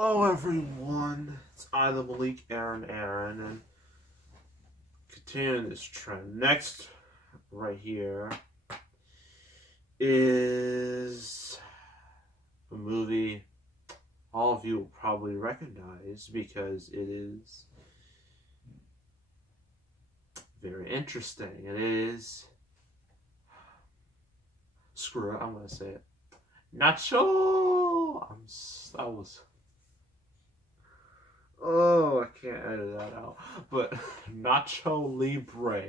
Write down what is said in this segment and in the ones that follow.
Hello everyone, it's I the Malik Aaron, and continuing this trend. Next, right here, is a movie all of you will probably recognize because it is very interesting. It is, screw it, I'm gonna say it. Nacho! Oh, I can't edit that out. But Nacho Libre,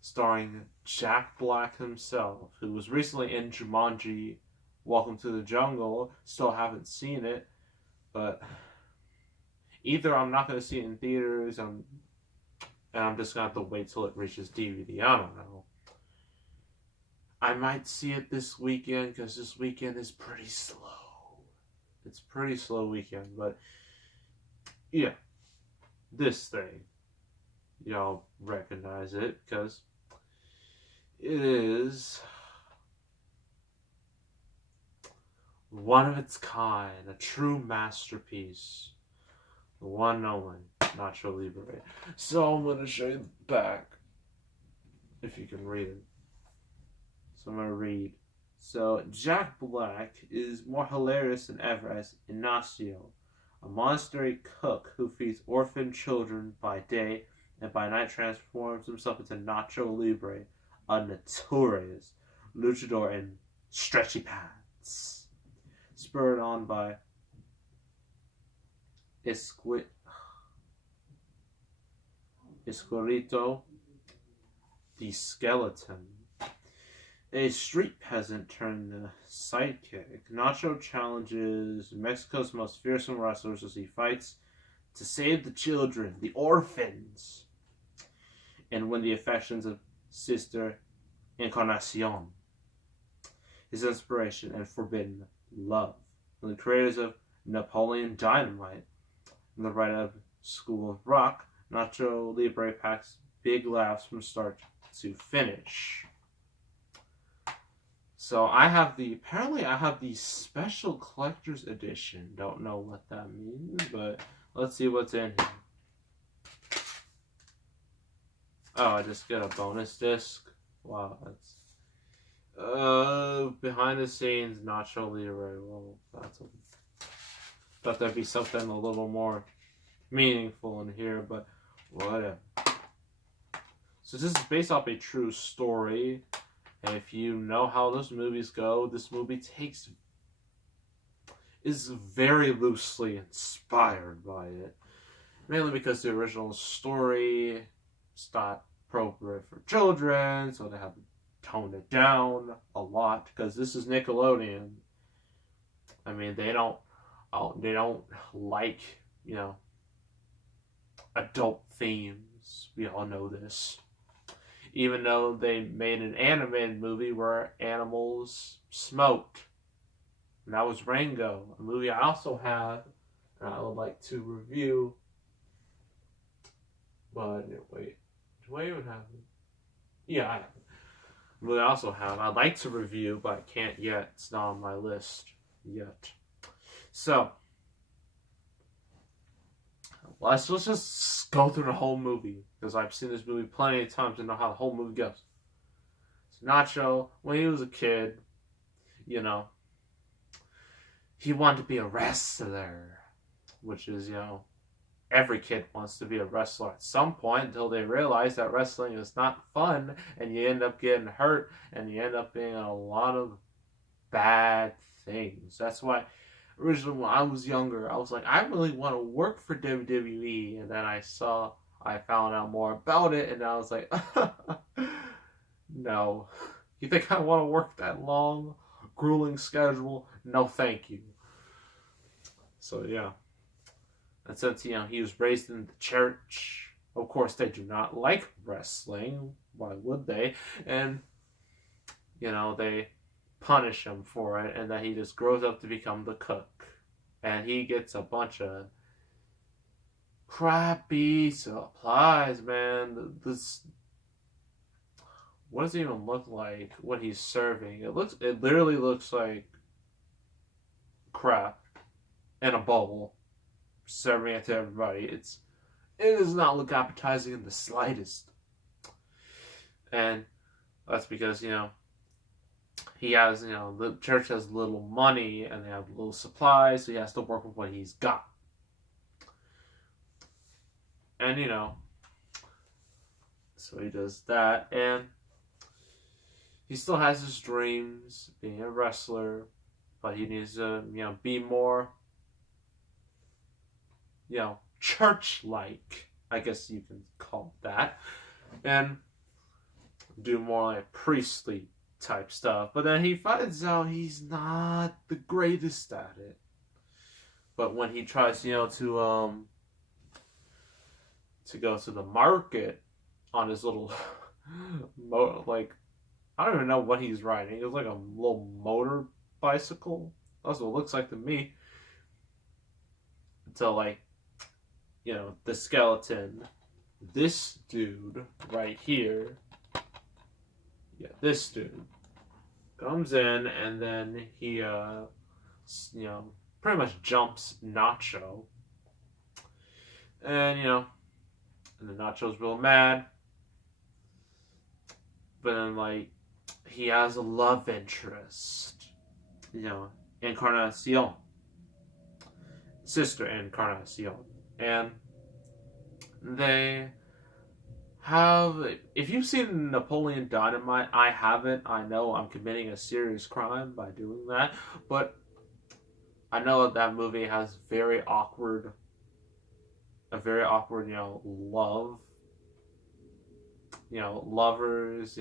starring Jack Black himself, who was recently in Jumanji Welcome to the Jungle. Still haven't seen it, but either I'm not going to see it in theaters and I'm just going to have to wait till it reaches DVD. I don't know. I might see it this weekend because this weekend is pretty slow. It's a pretty slow weekend, but yeah, this thing, y'all recognize it because it is one of its kind, a true masterpiece, the one and only Nacho Libre. So I'm going to show you the back, if you can read it. So I'm going to read. So Jack Black is more hilarious than ever as Ignacio, a monastery cook who feeds orphan children by day and by night transforms himself into Nacho Libre, a notorious luchador in stretchy pants. Spurred on by Esquirito, the skeleton, a street peasant turned sidekick. Nacho challenges Mexico's most fearsome wrestlers as he fights to save the children, the orphans, and win the affections of Sister Encarnacion, his inspiration and forbidden love. From the creators of Napoleon Dynamite and the writer of School of Rock, Nacho Libre packs big laughs from start to finish. So I have the special collector's edition. Don't know what that means, but let's see what's in here. Oh, I just get a bonus disc. Wow, that's behind the scenes Nacho Libre. Well, thought there'd be something a little more meaningful in here, but whatever. So this is based off a true story. And if you know how those movies go, this movie is very loosely inspired by it. Mainly because the original story is not appropriate for children, so they have toned it down a lot. Because this is Nickelodeon. I mean, they don't like, adult themes. We all know this. Even though they made an animated movie where animals smoked. And that was Rango, a movie I also have, and I would like to review. But wait, do I even have it? Yeah, I have it. A movie I also have. I'd like to review, but I can't yet. It's not on my list yet. So, let's just go through the whole movie, because I've seen this movie plenty of times and know how the whole movie goes. So Nacho, when he was a kid, he wanted to be a wrestler, which is, every kid wants to be a wrestler at some point until they realize that wrestling is not fun and you end up getting hurt and you end up being a lot of bad things. That's why originally when I was younger, I was like, I really want to work for WWE, and then I found out more about it, and I was like, no. You think I want to work that long, grueling schedule? No, thank you. So, yeah. And since, he was raised in the church, of course, they do not like wrestling. Why would they? And, they punish him for it, and then he just grows up to become the cook. And he gets a bunch of crappy supplies, man. What does it even look like when he's serving? It literally looks like crap. in a bowl, serving it to everybody. It does not look appetizing in the slightest. And that's because, he has, the church has little money and they have little supplies, so he has to work with what he's got. And, so he does that. And he still has his dreams, being a wrestler, but he needs to, be more, church-like, I guess you can call it that, and do more like priestly type stuff. But then he finds out he's not the greatest at it. But when he tries, to go to the market on his little, I don't even know what he's riding. It's like a little motor bicycle. That's what it looks like to me. Until, the skeleton, this dude right here, this dude comes in, and then he, pretty much jumps Nacho. And, and then Nacho's real mad. But then, he has a love interest. Encarnacion. Sister Encarnacion. And they have... If you've seen Napoleon Dynamite, I haven't. I know I'm committing a serious crime by doing that. But I know that movie has a very awkward, love. Lovers,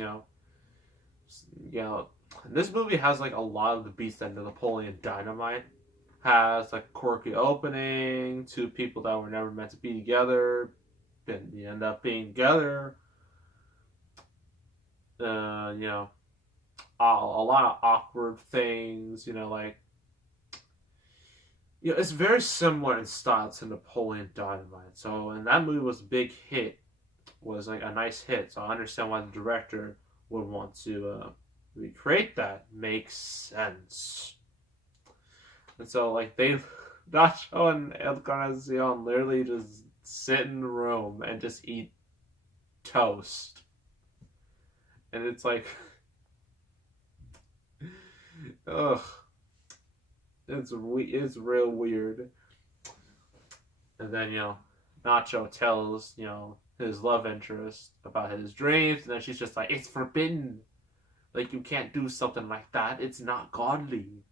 this movie has a lot of the beats that Napoleon Dynamite has, quirky opening, two people that were never meant to be together, then they end up being together. A lot of awkward things, it's very similar in style to Napoleon Dynamite. So, and that movie was a big hit, was a nice hit. So I understand why the director would want to recreate that. Makes sense. And so, Nacho and Encarnacion literally just sit in the room and just eat toast. And it's ugh. It's real weird. And then, Nacho tells, his love interest about his dreams, and then she's just like, it's forbidden. You can't do something like that. It's not godly.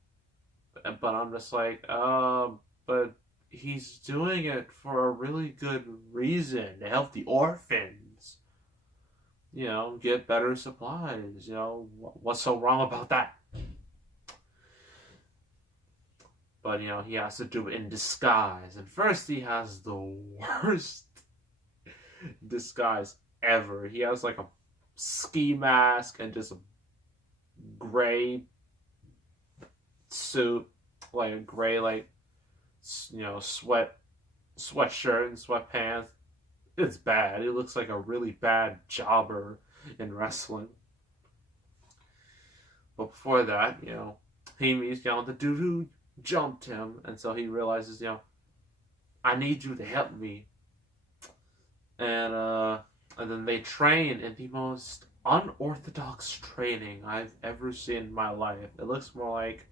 But I'm just like, but he's doing it for a really good reason, to help the orphans. Get better supplies. What's so wrong about that? But, he has to do it in disguise. And first he has the worst disguise ever. He has a ski mask and just a gray suit, a gray sweatshirt and sweatpants. It's bad. It looks like a really bad jobber in wrestling. But before that, he meets the dude who jumped him, and so he realizes, I need you to help me. And then they train in the most unorthodox training I've ever seen in my life. It looks more like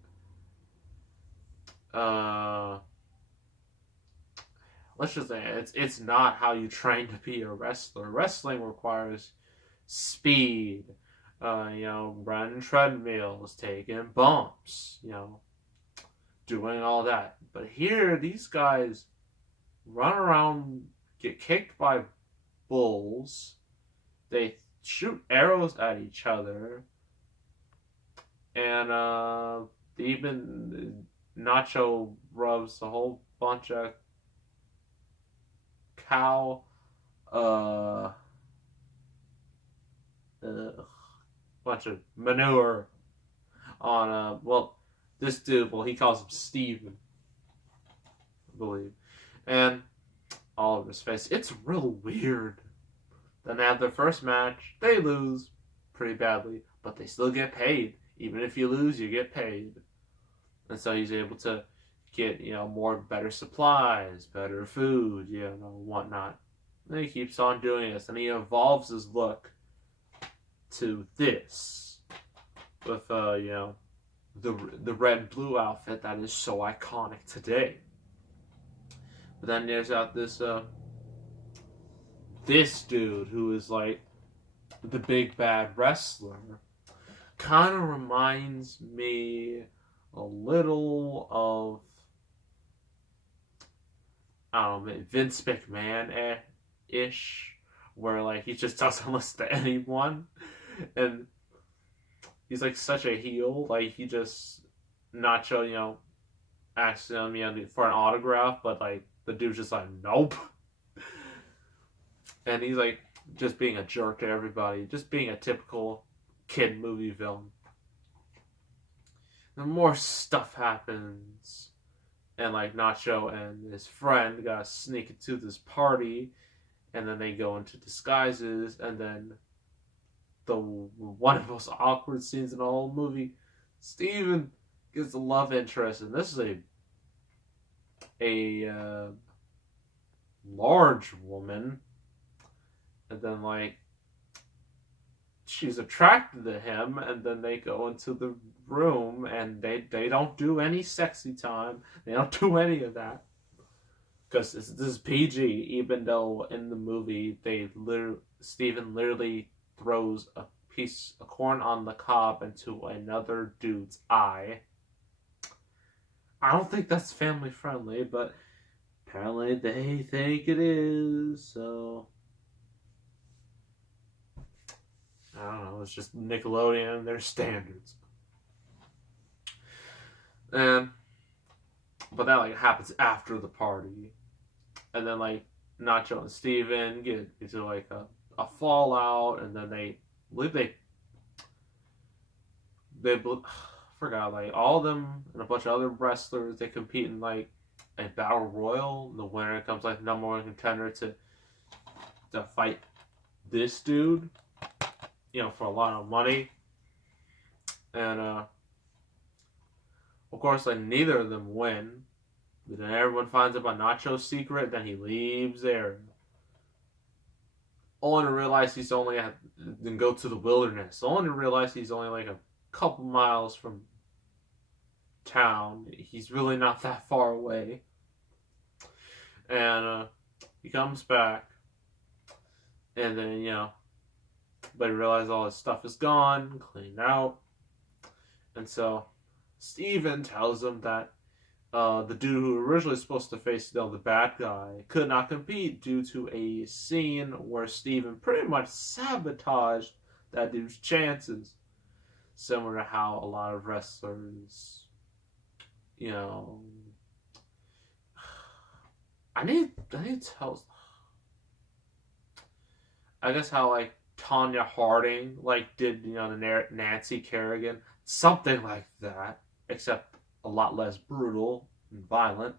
let's just say it's not how you train to be a wrestler. Wrestling requires speed, running treadmills, taking bumps, doing all that. But here, these guys run around, get kicked by bulls, they shoot arrows at each other, and even Nacho rubs a whole bunch of cow bunch of manure on this dude, he calls him Steven, I believe, and all over his face. It's real weird. Then they have their first match. They lose pretty badly, but they still get paid. Even if you lose, you get paid. And so he's able to get, more better supplies, better food, whatnot. And he keeps on doing this, and he evolves his look to this with, the red and blue outfit that is so iconic today. But then there's this dude who is like the big bad wrestler. Kind of reminds me a little of, I don't know, Vince McMahon-ish, where like he just doesn't listen to anyone, and he's like such a heel. Like he just Nacho, asks him, for an autograph, but like the dude's just like nope, and he's like just being a jerk to everybody, just being a typical kid movie villain. The more stuff happens, and like Nacho and his friend gotta sneak into this party, and then they go into disguises, and then one of the most awkward scenes in the whole movie, Steven gets a love interest, and this is a large woman, and then like she's attracted to him, and then they go into the room, and they don't do any sexy time. They don't do any of that because this is PG. Even though in the movie Steven literally throws a corn on the cob into another dude's eye. I don't think that's family friendly, but apparently they think it is. So I don't know. It's just Nickelodeon and their standards. But that like happens after the party, and then like Nacho and Steven get into like a fallout, and then they forgot, like all of them and a bunch of other wrestlers, they compete in like a battle royal. The winner comes like number one contender to fight this dude, for a lot of money. And of course, like neither of them win. But then everyone finds out about Nacho's secret. Then he leaves there, only to realize then go to the wilderness. Only to realize he's only like a couple miles from town. He's really not that far away. And he comes back, and then but he realizes all his stuff is gone, cleaned out, and so Steven tells him that the dude who originally was supposed to face the bad guy could not compete due to a scene where Steven pretty much sabotaged that dude's chances. Similar to how a lot of wrestlers, I need to tell. I guess how like Tanya Harding like did the Nancy Kerrigan, something like that, except a lot less brutal and violent.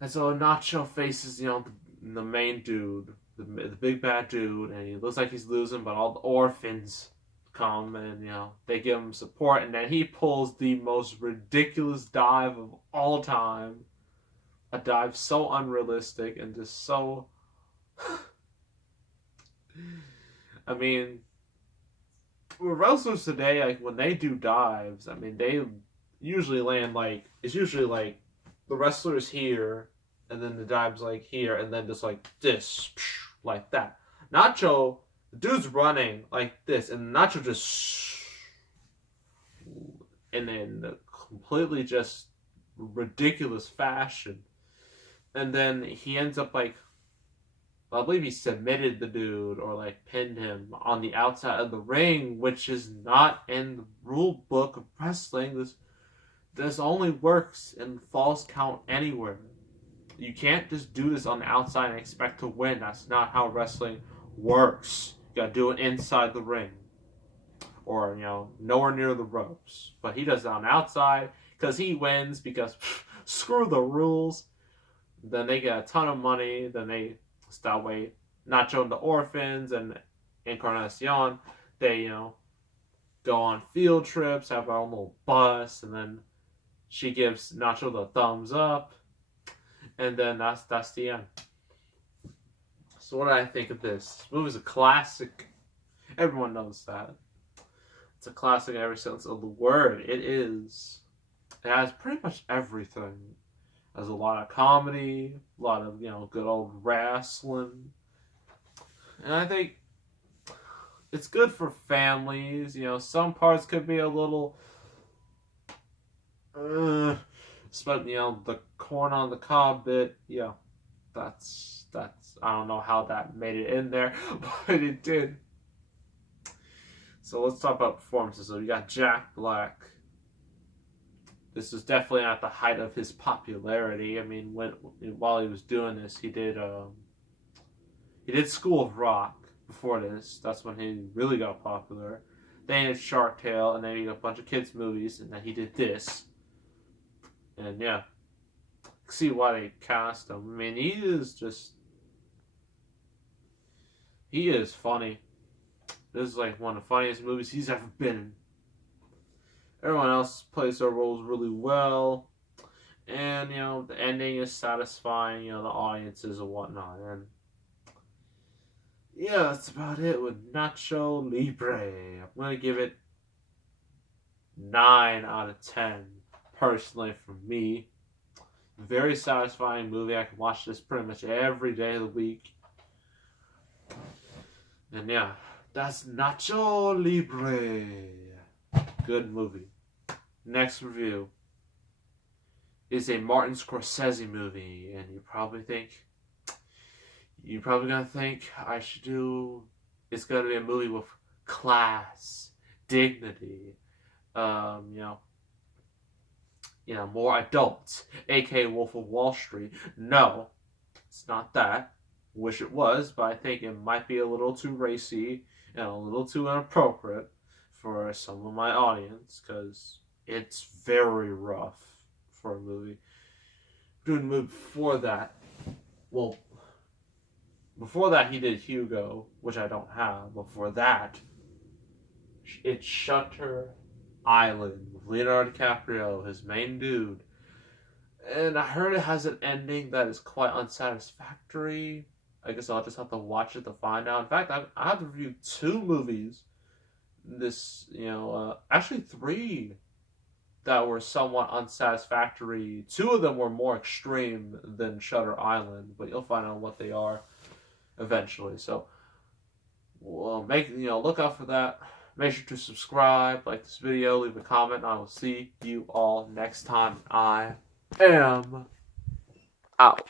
And so Nacho faces the main dude, the big bad dude, and he looks like he's losing, but all the orphans come and they give him support, and then he pulls the most ridiculous dive of all time. A dive so unrealistic and just so I mean, wrestlers today, like when they do dives, I mean they usually land like, it's usually like the wrestler is here, and then the dive's like here, and then just like this, like that. Nacho, the dude's running like this, and Nacho just, and then completely just ridiculous fashion, and then he ends up like, I believe he submitted the dude or like pinned him on the outside of the ring, which is not in the rule book of wrestling. This only works in falls count anywhere. You can't just do this on the outside and expect to win. That's not how wrestling works. You gotta do it inside the ring, or nowhere near the ropes. But he does it on the outside because he wins, because screw the rules. Then they get a ton of money. Then they, that way, Nacho and the Orphans and Encarnacion, they go on field trips, have their own little bus, and then She gives Nacho the thumbs up, and then that's the end. So what do I think of this? This movie's a classic. Everyone knows that. It's a classic in every sense of the word. It is. It has pretty much everything. It has a lot of comedy, a lot of, good old wrestling. And I think it's good for families. Some parts could be a little but the corn on the cob bit, that's I don't know how that made it in there, but it did. So let's talk about performances. So you got Jack Black. This is definitely at the height of his popularity. I mean, while he was doing this, he did School of Rock before this. That's when he really got popular. Then he did Shark Tale, and then he did a bunch of kids movies, and then he did this. And yeah, see why they cast him. I mean, he is funny. This is like one of the funniest movies he's ever been in. Everyone else plays their roles really well. And, the ending is satisfying, the audiences and whatnot. And yeah, that's about it with Nacho Libre. I'm going to give it 9 out of 10, personally, for me. Very satisfying movie. I can watch this pretty much every day of the week. And yeah, that's Nacho Libre. Good movie. Next review is a Martin Scorsese movie, and you're probably gonna think it's gonna be a movie with class, dignity, more adults, aka Wolf of Wall Street. No, it's not that. Wish it was, but I think it might be a little too racy and a little too inappropriate for some of my audience, because it's very rough for a movie. Doing a movie before that, he did Hugo, which I don't have. Before that, it's Shutter Island with Leonardo DiCaprio, his main dude. And I heard it has an ending that is quite unsatisfactory. I guess I'll just have to watch it to find out. In fact, I have to review 2 movies. Actually 3 that were somewhat unsatisfactory. 2 of them were more extreme than Shutter Island, but you'll find out what they are eventually. So, look out for that. Make sure to subscribe, like this video, leave a comment, and I will see you all next time. I am out.